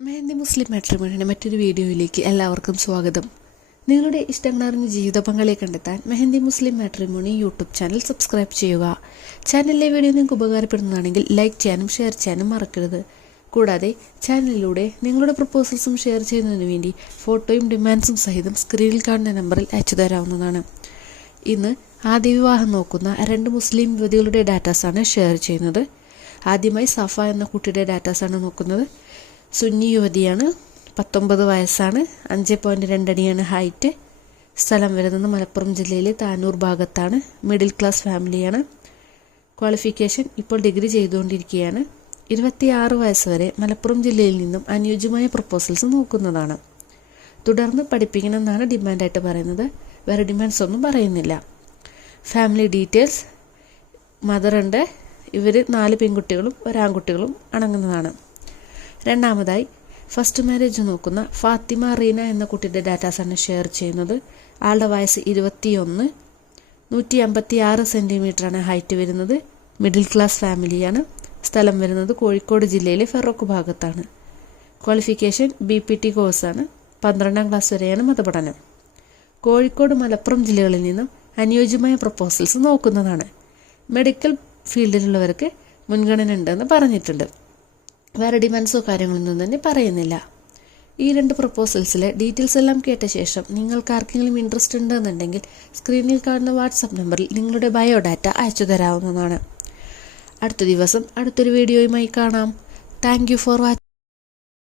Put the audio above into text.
മെഹന്തി മുസ്ലിം മാട്രിമോണിയുടെ മറ്റൊരു വീഡിയോയിലേക്ക് എല്ലാവർക്കും സ്വാഗതം. നിങ്ങളുടെ ഇഷ്ടങ്ങളറിഞ്ഞ ജീവിത പങ്കാളിയെ കണ്ടെത്താൻ Mehandi Muslim matrimony YouTube channel subscribe ചെയ്യുക. ചാനലിലെ വീഡിയോ നിങ്ങൾക്ക് ഉപകാരപ്പെടുന്നതാണെങ്കിൽ ലൈക്ക് ചെയ്യാനും ഷെയർ ചെയ്യാനും മറക്കരുത്. കൂടാതെ ചാനലിലൂടെ നിങ്ങളുടെ പ്രപ്പോസൽസും ഷെയർ ചെയ്യുന്നതിന് വേണ്ടി ഫോട്ടോയും ഡിമാൻഡ്സും സഹിതം സ്ക്രീനിൽ കാണുന്ന നമ്പറിൽ അയച്ചു തരാവുന്നതാണ്. ഇന്ന് ആദ്യ വിവാഹം നോക്കുന്ന രണ്ട് മുസ്ലിം യുവതികളുടെ ഡാറ്റാസാണ് ഷെയർ ചെയ്യുന്നത്. ആദ്യമായി സഫ എന്ന കുട്ടിയുടെ ഡാറ്റാസാണ് നോക്കുന്നത്. സുന്നി യുവതിയാണ്. പത്തൊമ്പത് വയസ്സാണ്. അഞ്ച് പോയിന്റ് രണ്ടടിയാണ് ഹൈറ്റ് സ്ഥലം വരുന്നത് മലപ്പുറം ജില്ലയിലെ താനൂർ ഭാഗത്താണ്. മിഡിൽ ക്ലാസ് ഫാമിലിയാണ് ക്വാളിഫിക്കേഷൻ ഇപ്പോൾ ഡിഗ്രി ചെയ്തുകൊണ്ടിരിക്കുകയാണ്. ഇരുപത്തിയാറ് വയസ്സ് വരെ മലപ്പുറം ജില്ലയിൽ നിന്നും അനുയോജ്യമായ പ്രപ്പോസൽസ് നോക്കുന്നതാണ്. തുടർന്ന് പഠിപ്പിക്കണം പഠിപ്പിക്കണമെന്നാണ് ഡിമാൻഡായിട്ട് പറയുന്നത്. വേറെ ഡിമാൻഡ്സ് ഒന്നും പറയുന്നില്ല. ഫാമിലി ഡീറ്റെയിൽസ് മദറുണ്ട് ഇവർ നാല് പെൺകുട്ടികളും ഒരാൺകുട്ടികളും അടങ്ങുന്നതാണ്. രണ്ടാമതായി ഫസ്റ്റ് മാരേജ് നോക്കുന്ന ഫാത്തിമ റീന എന്ന കുട്ടിയുടെ ഡാറ്റാസാണ് ഷെയർ ചെയ്യുന്നത്. ആളുടെ വയസ്സ് ഇരുപത്തിയൊന്ന് നൂറ്റി അമ്പത്തി ആറ് സെന്റിമീറ്ററാണ് ഹൈറ്റ് വരുന്നത് മിഡിൽ ക്ലാസ് ഫാമിലിയാണ് സ്ഥലം വരുന്നത് കോഴിക്കോട് ജില്ലയിലെ ഫെറോക്ക് ഭാഗത്താണ്. ക്വാളിഫിക്കേഷൻ ബി പി ടി കോഴ്സാണ് പന്ത്രണ്ടാം ക്ലാസ് വരെയാണ് മതപഠനം. കോഴിക്കോട് മലപ്പുറം ജില്ലകളിൽ നിന്നും അനുയോജ്യമായ പ്രപ്പോസൽസ് നോക്കുന്നതാണ്. മെഡിക്കൽ ഫീൽഡിലുള്ളവർക്ക് മുൻഗണന ഉണ്ടെന്ന് പറഞ്ഞിട്ടുണ്ട്. വേറെ ഡിമാൻഡ്സോ കാര്യങ്ങളൊന്നും തന്നെ പറയുന്നില്ല. ഈ രണ്ട് പ്രപ്പോസൽസിലെ ഡീറ്റെയിൽസ് എല്ലാം കേട്ട ശേഷം നിങ്ങൾക്ക് ആർക്കെങ്കിലും ഇൻട്രസ്റ്റ് ഉണ്ടെന്നുണ്ടെങ്കിൽ സ്ക്രീനിൽ കാണുന്ന വാട്സപ്പ് നമ്പറിൽ നിങ്ങളുടെ ബയോഡാറ്റ അയച്ചു തരാവുന്നതാണ്. അടുത്ത ദിവസം അടുത്തൊരു വീഡിയോയുമായി കാണാം. Thank for watching